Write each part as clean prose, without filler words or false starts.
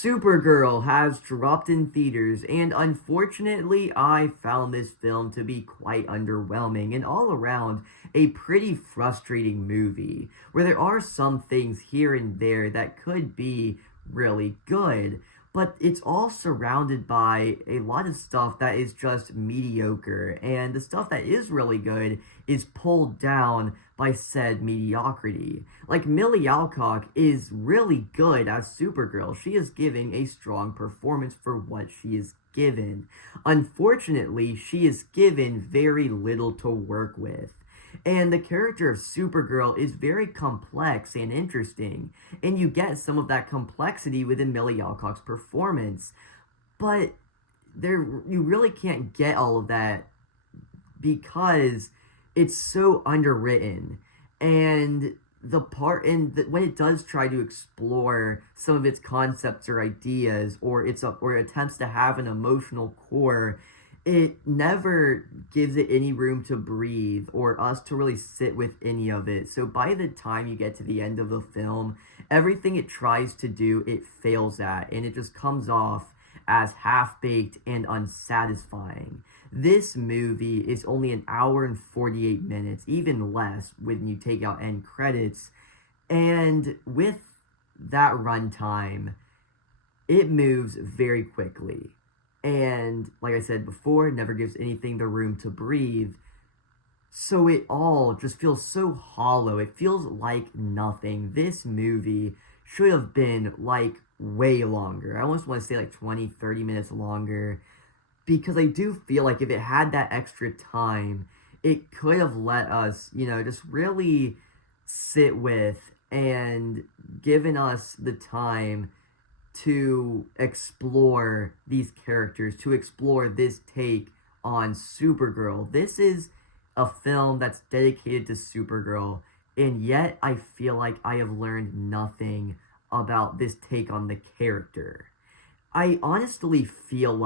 Supergirl has dropped in theaters, and unfortunately, I found this film to be quite underwhelming and all around a pretty frustrating movie, where there are some things here and there that could be really good, but it's all surrounded by a lot of stuff that is just mediocre, and the stuff that is really good is pulled down by said mediocrity. Like, Millie Alcock is really good as Supergirl. She is giving a strong performance for what she is given. Unfortunately, she is given very little to work with. And the character of Supergirl is very complex and interesting, and you get some of that complexity within Millie Alcock's performance. But there, you really can't get all of that because it's so underwritten, and when it does try to explore some of its concepts or ideas, or attempts to have an emotional core, it never gives it any room to breathe or us to really sit with any of it. So by the time you get to the end of the film, everything it tries to do, it fails at, and it just comes off as half-baked and unsatisfying. This movie is only an hour and 48 minutes, even less when you take out end credits. And with that runtime, it moves very quickly. And like I said before, it never gives anything the room to breathe. So it all just feels so hollow. It feels like nothing. This movie should have been like way longer. I almost want to say like 20, 30 minutes longer, because I do feel like if it had that extra time, it could have let us, just really sit with and given us the time to explore these characters, to explore this take on Supergirl. This is a film that's dedicated to Supergirl, and yet I feel like I have learned nothing about this take on the character. I honestly feel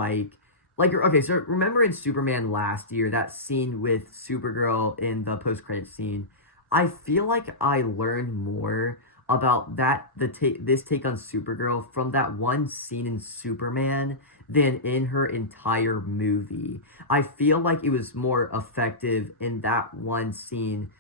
okay, so remember in Superman last year, that scene with Supergirl in the post-credit scene? I feel like I learned more about this take on Supergirl from that one scene in Superman than in her entire movie. I feel like it was more effective in that one scene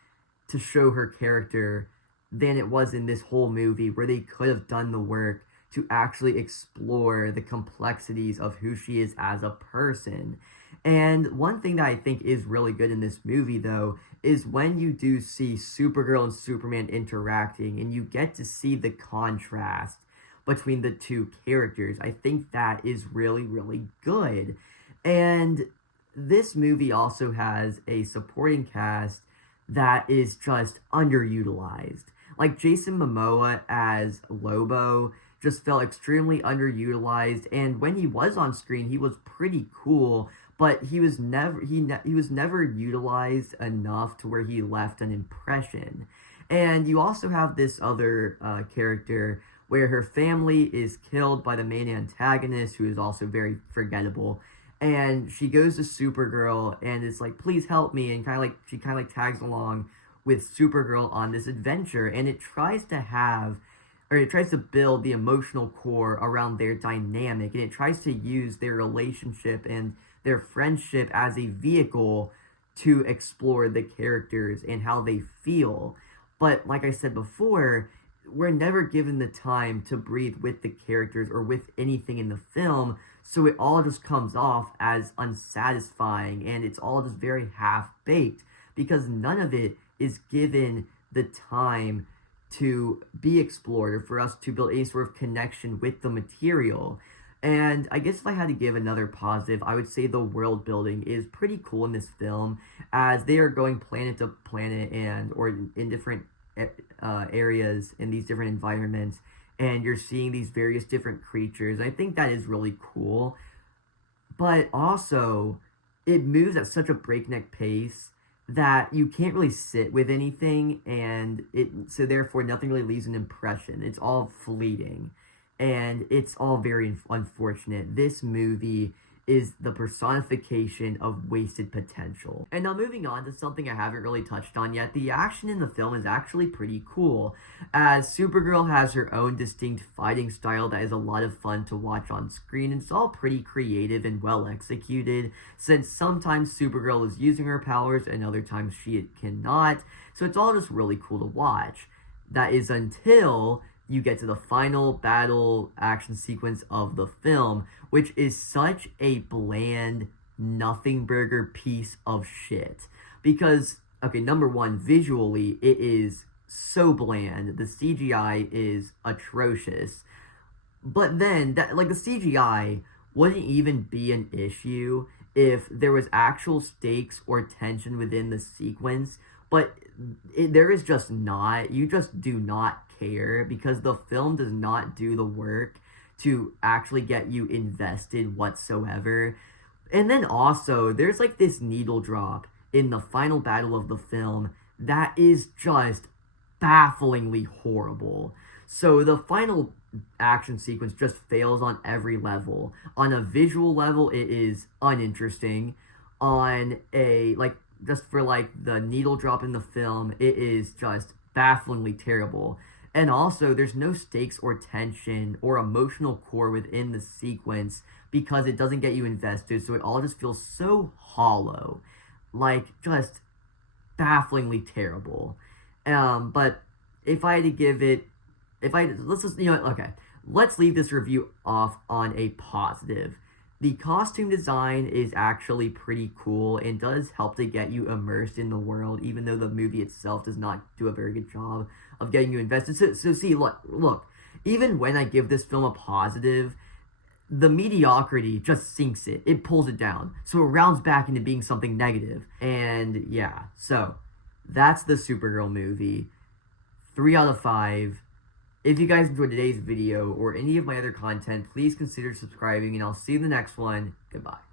to show her character than it was in this whole movie, where they could have done the work to actually explore the complexities of who she is as a person. And one thing that I think is really good in this movie, though, is when you do see Supergirl and Superman interacting and you get to see the contrast between the two characters. I think that is really, really good. And this movie also has a supporting cast that is just underutilized. Like, Jason Momoa as Lobo just felt extremely underutilized, and when he was on screen, he was pretty cool, but he was never utilized enough to where he left an impression. And you also have this other character where her family is killed by the main antagonist, who is also very forgettable. And she goes to Supergirl and is like, "Please help me," and she kind of tags along with Supergirl on this adventure, and it tries to build the emotional core around their dynamic, and it tries to use their relationship and their friendship as a vehicle to explore the characters and how they feel. But like I said before, we're never given the time to breathe with the characters or with anything in the film, so it all just comes off as unsatisfying, and it's all just very half-baked, because none of it is given the time to be explored or for us to build any sort of connection with the material. And I guess if I had to give another positive, I would say the world building is pretty cool in this film, as they are going planet to planet or in different areas in these different environments, and you're seeing these various different creatures. I think that is really cool, but also it moves at such a breakneck pace that you can't really sit with anything, and so therefore nothing really leaves an impression. It's all fleeting, and it's all very unfortunate. This movie is the personification of wasted potential. And now moving on to something I haven't really touched on yet, the action in the film is actually pretty cool, as Supergirl has her own distinct fighting style that is a lot of fun to watch on screen, and it's all pretty creative and well executed, since sometimes Supergirl is using her powers and other times she cannot, so it's all just really cool to watch. That is until you get to the final battle action sequence of the film, which is such a bland, nothing burger piece of shit. Because, okay, number one, visually, it is so bland. The CGI is atrocious. But then, the CGI wouldn't even be an issue if there was actual stakes or tension within the sequence. But there is just not. You just do not care, because the film does not do the work to actually get you invested whatsoever. And then also, there's like this needle drop in the final battle of the film that is just bafflingly horrible. So the final action sequence just fails on every level. On a visual level, it is uninteresting. On a, just for the needle drop in the film, it is just bafflingly terrible. And also, there's no stakes or tension or emotional core within the sequence because it doesn't get you invested, so it all just feels so hollow. Just bafflingly terrible. But if I had to give it, let's just, okay, let's leave this review off on a positive. The costume design is actually pretty cool and does help to get you immersed in the world, even though the movie itself does not do a very good job of getting you invested. So see, look, even when I give this film a positive, the mediocrity just sinks it. It pulls it down. So it rounds back into being something negative. And yeah, so that's the Supergirl movie. 3 out of 5. If you guys enjoyed today's video or any of my other content, please consider subscribing, and I'll see you in the next one. Goodbye.